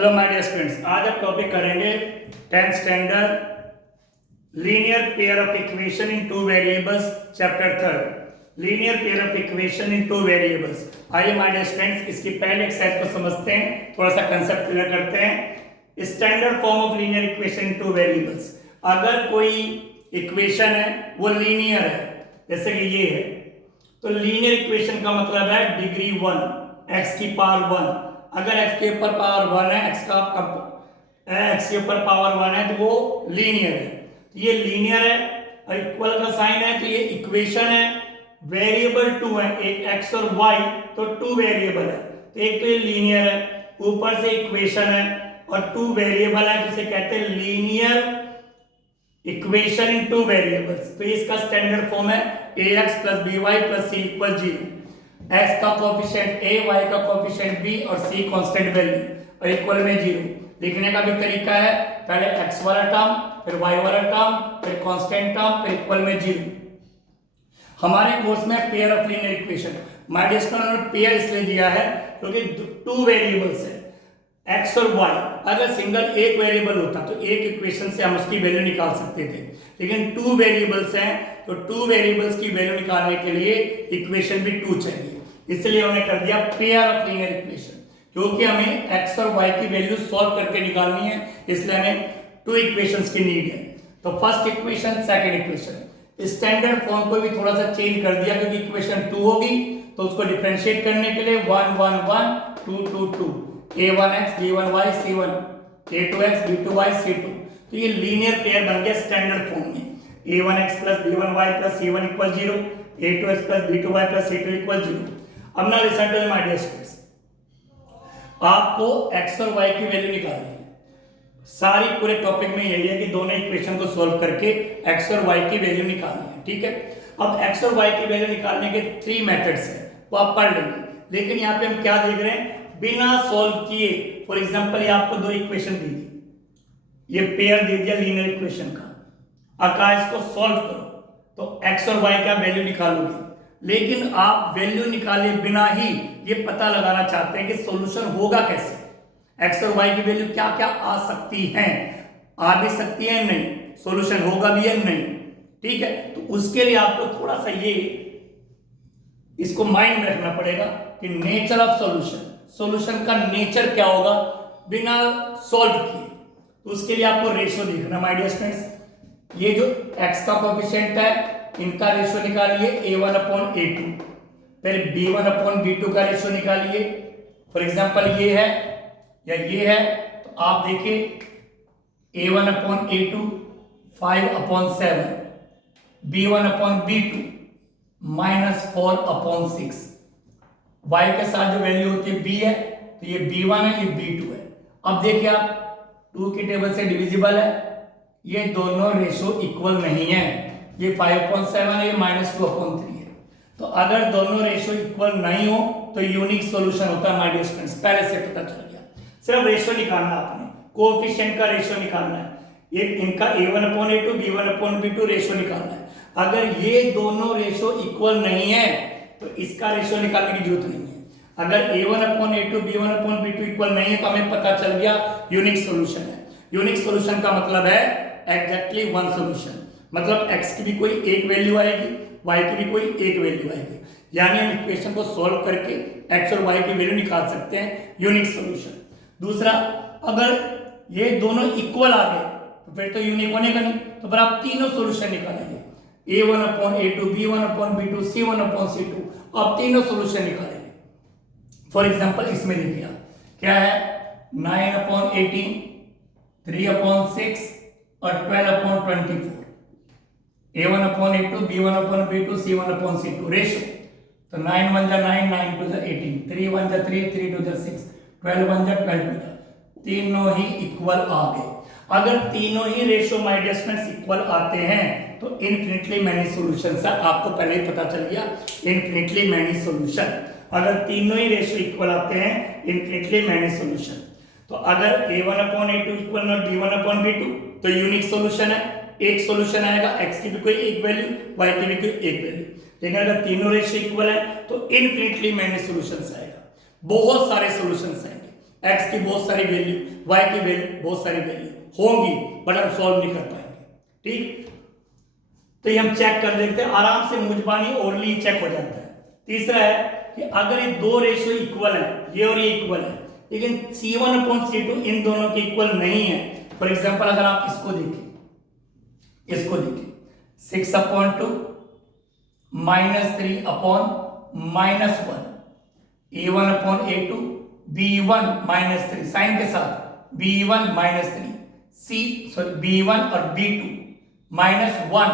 Hello my dear students, आज हम topic करेंगे 10th standard linear pair of equation in two variables chapter 3 linear pair of equation in two variables. आइए my dear students इसकी पहले exercise को समझते हैं, थोड़ा सा कंसेप्ट क्लियर करते हैं। Standard form of linear equation in two variables, अगर कोई इक्वेशन है वो लीनियर है, जैसे कि ये है, तो लीनियर इक्वेशन का मतलब है डिग्री 1 x की पावर 1। अगर x के ऊपर पावर 1 है, x के ऊपर पावर 1 है तो वो लीनियर है। तो ये लीनियर है और इक्वल का साइन है, तो ये इक्वेशन है। वेरिएबल 2 है, एक x और y, तो 2 वेरिएबल है। तो एक तो ये लीनियर है, ऊपर से इक्वेशन है और 2 वेरिएबल है, जिसे कहते हैं लीनियर इक्वेशन इन 2 वेरिएबल्स। तो इसका स्टैंडर्ड फॉर्म है ax + by + c = 0। x का कोएफिशिएंट a, y का कोएफिशिएंट b और c कांस्टेंट वैल्यू और इक्वल में 0। लिखने का भी तरीका है, पहले x वाला टर्म, फिर y वाला टर्म, फिर कांस्टेंट टर्म, फिर इक्वल में 0। हमारे कोर्स में pair of linear equation, my dear student, pair इसलिए दिया है क्योंकि 2 वेरिएबल्स है x और y। अगर सिंगल एक वेरिएबल होता तो एक इक्वेशन से हम उसकी वैल्यू निकाल सकते थे, लेकिन 2 वेरिएबल्स हैं तो 2 वेरिएबल्स की वैल्यू निकालने के लिए इक्वेशन भी 2 चाहिए, इसलिए हमने कर दिया पेयर ऑफ लीनियर इक्वेशन। क्योंकि हमें x और y की वैल्यू सॉल्व करके निकालनी है, इसलिए हमें 2 इक्वेशंस की नीड है। तो first equation, second equation, standard form को भी थोड़ा सा चेंज कर दिया क्योंकि इक्वेशन 2 होगी तो उसको डिफरेंशिएट करने के लिए 1 1 1 2 2 2 a1x b1y c1 a2x b2y c2। तो ये लीनियर पेयर बन गया स्टैंडर्ड फॉर्म में, a1x + b1y + c1 = 0, a2x + b2y + c2 = 0। अब ना listen to my dear students, आपको x और y की वैल्यू निकालनी है। सारी पूरे टॉपिक में यही है कि दोनों इक्वेशन को सॉल्व करके x और y की वैल्यू निकालनी है, ठीक है। अब x और y की वैल्यू निकालने के 3 मेथड्स हैं, वो आप पढ़ लेंगे, लेकिन यहाँ पे हम क्या देख रहे हैं, बिना सॉल्व किए। फॉर एग्जांपल ये आपको 2 इक्वेशन दी थी, ये पेयर दे दिया लीनियर इक्वेशन का, आकाश को सॉल्व करो तो x और y का वैल्यू निकालोगे, लेकिन आप वैल्यू निकाले बिना ही ये पता लगाना चाहते हैं कि सॉल्यूशन होगा कैसे, x और y की वैल्यू क्या क्या आ सकती हैं, आ भी सकती है नहीं, सॉल्यूशन होगा भी या नहीं, ठीक है। तो उसके लिए आपको थोड़ा सा ये इसको माइंड में रखना पड़ेगा कि नेचर ऑफ सॉल्यूशन, सॉल्यूशन का नेचर क्या होगा बिना सॉल्व किए। तो उसके लिए आपको रेशियो देखना माय डियर स्टूडेंट्स। ये जो x का कोएफिशिएंट है इनका रेशियो निकालिए a1/a2, फिर b1/b2 का रेशियो निकालिए। फॉर एग्जांपल ये है या ये है, तो आप देखिए a1/a2 5/7, b1/b2 -4/6। y के साथ जो वैल्यू होती है b है, तो ये b1 है, ये b2 है। अब देखिए आप 2 की टेबल से डिविजिबल है, ये दोनों रेशियो इक्वल नहीं है, ये 5/7 है, ये -2/3 है। तो अगर दोनों रेशियो इक्वल नहीं हो तो यूनिक सॉल्यूशन होता है माय डियर स्टूडेंट्स, पहले से पता चल गया। सिर्फ रेशियो निकालना, आपने कोएफिशिएंट का रेशियो निकालना है, ये इनका a1/a2 b1/b2 रेशियो निकालना है। अगर ये दोनों रेशियो इक्वल नहीं है तो इसका रेशियो निकालने की जरूरत नहीं है। अगर a1/a2 b1/b2 इक्वल नहीं है तो हमें पता चल गया यूनिक सॉल्यूशन है। यूनिक सॉल्यूशन का मतलब है एग्जैक्टली वन सॉल्यूशन, मतलब x की भी कोई एक वैल्यू आएगी, y की भी कोई एक वैल्यू आएगी, यानी हम इक्वेशन को सॉल्व करके x और y की वैल्यू निकाल सकते हैं, यूनिक सॉल्यूशन। दूसरा, अगर ये दोनों इक्वल आ गए तो फिर तो यूनिक होने का नहीं, तो फिर आप तीनों सॉल्यूशन निकालेंगे, a1/a2 b1/b2 c1/c2, आप तीनों सॉल्यूशन निकालेंगे। फॉर एग्जांपल इसमें देखिए क्या है, 9/18, 3/6 और 12/24, a1/a2 b1/b2 c1/c2 रेशियो। तो 9 1 9 9 2 18, 3 1 3 3 2 6, 12 1 12, तीनों ही इक्वल आ गए। अगर तीनों ही ratio my dear students equal आते हैं तो इनफिनिटली मैनी सॉल्यूशंस है, आपको पहले ही पता चल गया इनफिनिटली मैनी सॉल्यूशन। अगर तीनों ही रेशियो इक्वल आते हैं इनफिनिटली मैनी सॉल्यूशन। तो अगर a1/a2 इक्वल नॉट b1/b2 तो यूनिक सॉल्यूशन है, एक सॉल्यूशन आएगा, x की भी कोई एक वैल्यू, y की भी कोई एक वैल्यू। लेकिन अगर तीनों रेशियो इक्वल है तो इनफिनिटली मैनी सॉल्यूशंस आएगा, बहुत सारे सॉल्यूशंस आएंगे। एक्स की बहुत सारी वैल्यू, वाई की वैल्यू बहुत सारी वैल्यू होंगी, बट हम सॉल्व नहीं कर पाएंगे। ठीक, तो ये हम चेक कर लेते हैं आराम से, मुजबानी ओरली चेक हो जाता है। तीसरा है कि अगर ये दो रेशियो इक्वल है, ये और ये इक्वल है, लेकिन C1/C2 इन दोनों के इक्वल नहीं है। फॉर एग्जांपल अगर आप इसको देखें 6/2 -3/-1 A1/A2 B1 -3 साइन के साथ B1 -3 B1 और B2 -1,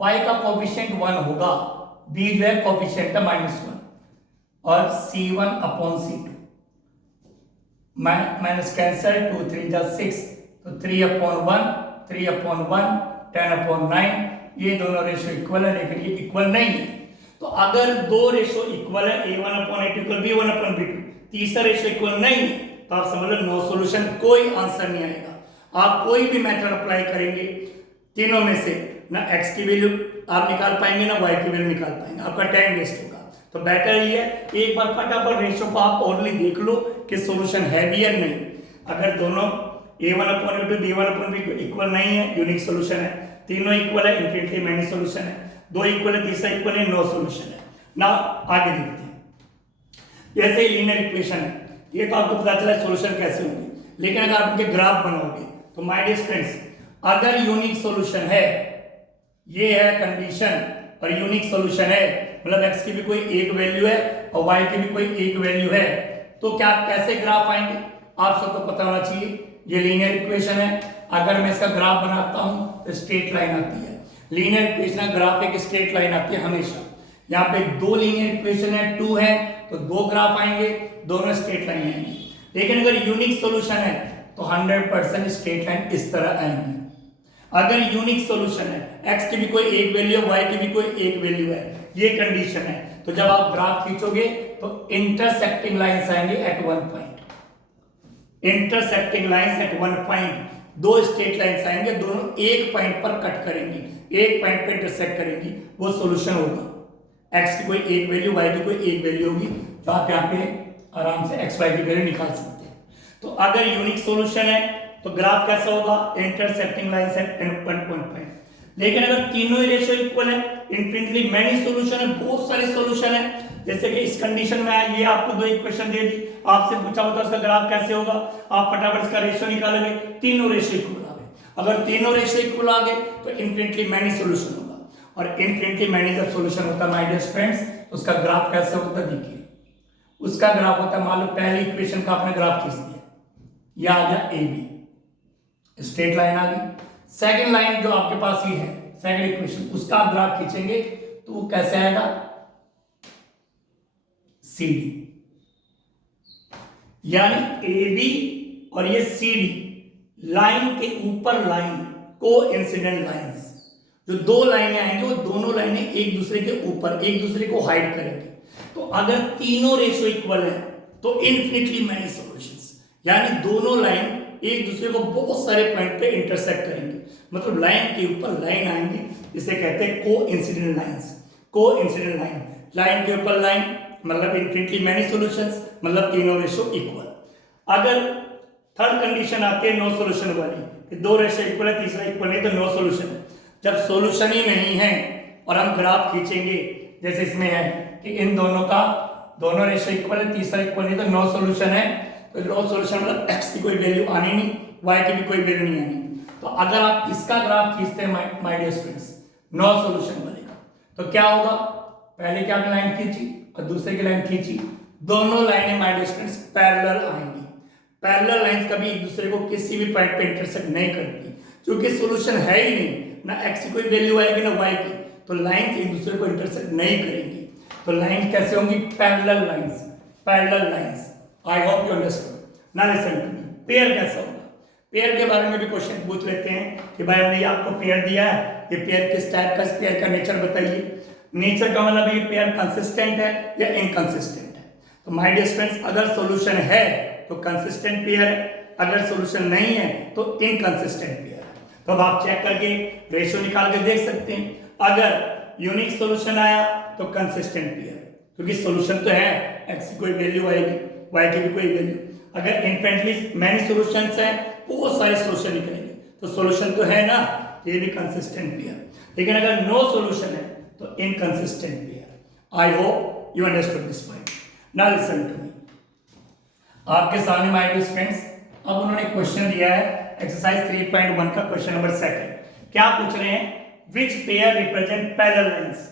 y का कोफिशिएंट 1 होगा, b जो है कोफिशिएंट है -1, और C1/C2 माइनस कैंसल, 2 3 जा 6, तो 3/1 3/1 10/9, ये दोनों रेशियो इक्वल है, लेकिन ये इक्वल नहीं है। तो अगर दो रेशियो इक्वल है A1/A2 इक्वल B1/B2, तीसरा रेशियो इक्वल नहीं है, तो आप समझ लो नो सॉल्यूशन, कोई आंसर नहीं आएगा। आप कोई भी मेथड अप्लाई करेंगे तीनों में से ना x की वैल्यू आप निकाल पाएंगे ना y की वैल्यू निकाल पाएंगे, आपका टाइम वेस्ट होगा। तो बेटर ये है एक बार फटाफट रेशियो को आप ओरली देख लो कि सॉल्यूशन है भी या नहीं। अगर दोनों A1/A2 B1/B2 इक्वल नहीं है, यूनिक सॉल्यूशन है। तीनों इक्वल है, इनफिनिटली मैनी सॉल्यूशन है। दो इक्वल है, तीसरा इक्वल है, नो सॉल्यूशन है। ना आगे देखते हैं, जैसे लीनियर इक्वेशन है, ये तो आपको पता चला सॉल्यूशन कैसे होंगे, लेकिन अगर आप इनके ग्राफ बनाओगे तो माय डियर फ्रेंड्स, अगर यूनिक सॉल्यूशन है, ये है कंडीशन, और यूनिक सॉल्यूशन है मतलब x की भी कोई एक वैल्यू है और y की भी कोई एक वैल्यू है, तो क्या कैसे ग्राफ आएंगे आप सबको पता होना चाहिए। ये लीनियर इक्वेशन है, अगर मैं इसका ग्राफ बनाता हूं तो स्ट्रेट लाइन आती है। लीनियर इक्वेशन का ग्राफ एक स्ट्रेट लाइन आती है हमेशा। यहाँ पे दो लीनियर इक्वेशन है, 2 है, तो दो ग्राफ आएंगे, दोनों स्ट्रेट लाइन आएंगे। लेकिन अगर यूनिक सॉल्यूशन है तो 100% स्ट्रेट लाइन इस तरह आएंगी। अगर यूनिक सॉल्यूशन है, x की भी कोई एक वैल्यू है, y की भी कोई एक वैल्यू है, ये कंडीशन है, तो जब आप ग्राफ खींचोगे तो इंटरसेक्टिंग लाइंस आएंगे at one point. Intersecting lines at one point, दो स्ट्रेट लाइंस आएंगे, दोनों एक पॉइंट पर कट करेंगी, एक पॉइंट पर इंटरसेक्ट करेंगी, वो सॉल्यूशन होगा। x की कोई एक वैल्यू, y की कोई एक वैल्यू होगी, तो आप यहाँ पे आराम से x y की वैल्यू निकाल सकते हैं। तो अगर यूनिक सॉल्यूशन है तो ग्राफ कैसा होगा, intersecting lines at one point. लेकिन अगर तीनों ही रेशियो इक्वल है, इनफिनिटली मैनी सॉल्यूशन है, बहुत सारे सॉल्यूशन है, जैसे कि इस कंडीशन में है, ये आपको दो इक्वेशन दे दी, आपसे पूछा होता उसका ग्राफ कैसे होगा, आप फटाफट इसका रेशियो निकालोगे, तीनों रेशियो इक्वल आ गए। अगर तीनों रेशियो इक्वल आ गए तो इनफिनिटली मैनी सॉल्यूशन होगा, और इनफिनिटली मैनी जब सॉल्यूशन होता है माय डियर फ्रेंड्स, उसका ग्राफ कैसे होता है देखिए। उसका ग्राफ होता है, मान लो पहली इक्वेशन का आपने ग्राफ खींच दिया, यह आ गया AB, स्ट्रेट लाइन आ गई। सेकंड लाइन जो आपके पास ही है, सेकंड इक्वेशन, उसका आप ग्राफ खींचेंगे तो वो कैसे आएगा, CD, यानी AB और ये CD लाइन के ऊपर लाइन, को इंसिडेंट लाइंस, जो दो लाइनें आएंगी वो दोनों लाइनें एक दूसरे के ऊपर एक दूसरे को हाइड करेंगे। तो अगर तीनों रेशियो इक्वल है तो इनफिनिटली मैनी सॉल्यूशंस, यानी दोनों लाइन एक दूसरे को बहुत सारे पॉइंट पे इंटरसेक्ट करेंगे, मतलब लाइन के ऊपर लाइन आएंगी, जिसे कहते हैं को इंसिडेंट लाइंस। को इंसिडेंट लाइन के ऊपर लाइन मतलब इनफिनिटली मैनी सॉल्यूशंस, मतलब तीनों रेशियो इक्वल। अगर थर्ड कंडीशन आती है नो सॉल्यूशन वाली, कि दो रेशियो इक्वल है, तीसरा इक्वल नहीं, तो नो सॉल्यूशन है। जब सॉल्यूशन ही नहीं है और हम ग्राफ खींचेंगे, जैसे इसमें है कि इन दोनों का दोनों रेशियो इक्वल है, तीसरा इक्वल नहीं, तो नो सॉल्यूशन है। तो नो सॉल्यूशन मतलब x की कोई वैल्यू आनी नहीं, y की भी कोई वैल्यू नहीं आनी। तो अगर आप इसका ग्राफ खींचते हैं my dear students, no solution बनेगा, तो क्या होगा, पहले क्या लाइन खींची और दूसरे की लाइन खींची, दोनों लाइनें माय डियर स्टूडेंट्स पैरेलल आएंगी। पैरेलल लाइंस कभी एक दूसरे को किसी भी पॉइंट पे इंटरसेक्ट नहीं करती, क्योंकि सॉल्यूशन है ही नहीं, ना x की कोई वैल्यू आएगी ना y की, तो लाइंस एक दूसरे को इंटरसेक्ट नहीं करेंगी। तो लाइन कैसे होंगी, parallel lines, parallel lines. I hope you understand. Now listen to me, pair कैसा होगा, पेयर के बारे में भी क्वेश्चन पूछ लेते हैं कि भाई हमने आपको पेयर दिया है, ये पेयर किस टाइप का, इस पेयर का नेचर बताइए। नेचर का मतलब ये पेयर कंसिस्टेंट है या इनकंसिस्टेंट है। तो माय डियर फ्रेंड्स, अगर सॉल्यूशन है तो कंसिस्टेंट पेयर है, अगर सॉल्यूशन नहीं है तो इनकंसिस्टेंट पेयर है। तो अब आप चेक करके रेशियो निकाल के देख सकते हैं। अगर यूनिक सॉल्यूशन आया तो कंसिस्टेंट पेयर, क्योंकि सॉल्यूशन तो है, x की कोई वैल्यू आएगी, y की भी कोई वैल्यू। अगर इन्फिनिटली मैनी सॉल्यूशंस है बहुत सारे सॉल्यूशन निकलेंगे, तो सॉल्यूशन तो है ना, ये भी कंसिस्टेंट पेयर। लेकिन अगर नो सॉल्यूशन है तो inconsistent pair. I hope you understood this point. Now listen to me. आपके सामने माय डियर स्टूडेंट्स अब उन्होंने क्वेश्चन दिया है एक्सरसाइज 3.1 का क्वेश्चन नंबर 2। क्या पूछ रहे हैं? Which pair represent parallel lines.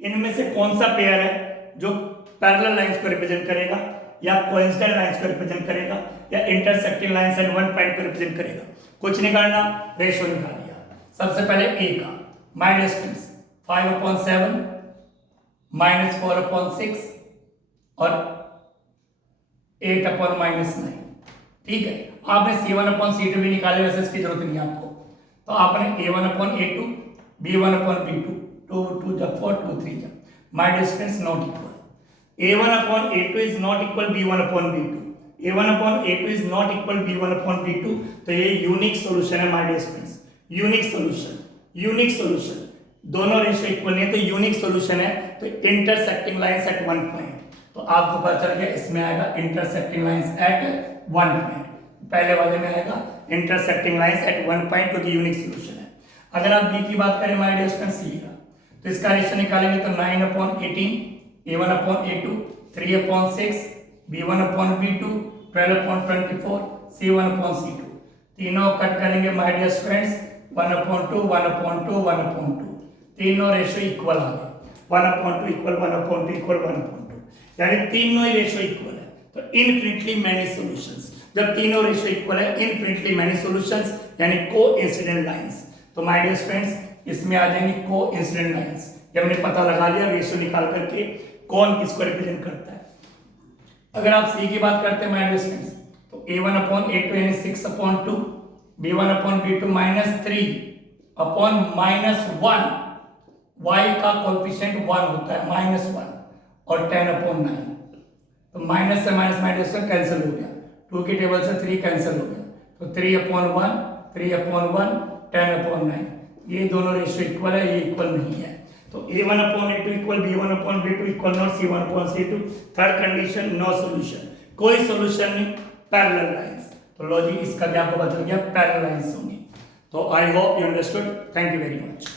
इनमें से कौन सा पेयर है जो पैरेलल लाइंस को रिप्रेजेंट करेगा, या कोइंसिडेंट लाइंस को रिप्रेजेंट करेगा, या intersecting lines at one point को रिप्रेजेंट करेगा। कुछ नहीं करना, रेशियो निकाल लिया। सबसे पहले ए का माय डियर स्टूडेंट्स 5/7 -4/6 और 8/-9। ठीक है, आपने C1/C2 भी निकाले, वैसे इसकी जरूरत नहीं है आपको। तो आपने A1/A2 B1/B2 2 2 जा 4 2 3 जा my dear students not equal. A1/A2 is not equal B1/B2, A1/A2 is not equal B1/B2। तो ये यूनिक सॉल्यूशन है my dear students, unique solution. Unique solution, दोनों रेशियो इक्वल नहीं है तो यूनिक सॉल्यूशन है। तो intersecting lines at one point, तो आपको पता चल गया इसमें आएगा intersecting lines at one point, पहले वाले में आएगा intersecting lines at one point क्योंकि यूनिक सॉल्यूशन है। अगर आप बी की बात करें माय डियर स्टूडेंट्स सी का, तो इसका रेशियो निकालेंगे तो 9/18 A1/A2 3/6 B1/B2 12/24 C1/C2। तीनों कट करेंगे माय डियर स्टूडेंट्स 1/2 1/2 1/2, तीनों रेशियो इक्वल आ गए। 1/2 इक्वल 1/2 इक्वल 1/2, यानी तीनों ही रेशियो इक्वल है। तो इनफिनिटली मैनी सॉल्यूशंस, जब तीनों रेशियो इक्वल है इनफिनिटली मैनी सॉल्यूशंस यानी कोइंसिडेंट लाइंस। तो माय डियर फ्रेंड्स इसमें आ जाएंगे कोइंसिडेंट लाइंस। ये हमने पता लगा लिया रेशियो निकाल करके कौन किसको रिप्रेजेंट करता है। अगर आप सी की बात करते हैं माय डियर फ्रेंड्स, तो A1/A2 यानी 6/2 B1/B2 -3/-1, y का कोएफिशिएंट 1 होता है -1 और 10/9। तो माइनस से माइनस माइनस से कैंसिल हो गया, 2 की टेबल से 3 कैंसिल हो गया, तो 3/1 3/1 10/9। ये दोनों रेशियो इक्वल है, ये इक्वल नहीं है। तो A1/A2 equal B1/B2 equal not C1/C2। Third condition no solution, कोई सॉल्यूशन नहीं, पैरेलल लाइंस। तो लॉजिक इसका भी आपको बता गया पैरेलल लाइंस होंगी। तो I hope you understood. Thank you very much.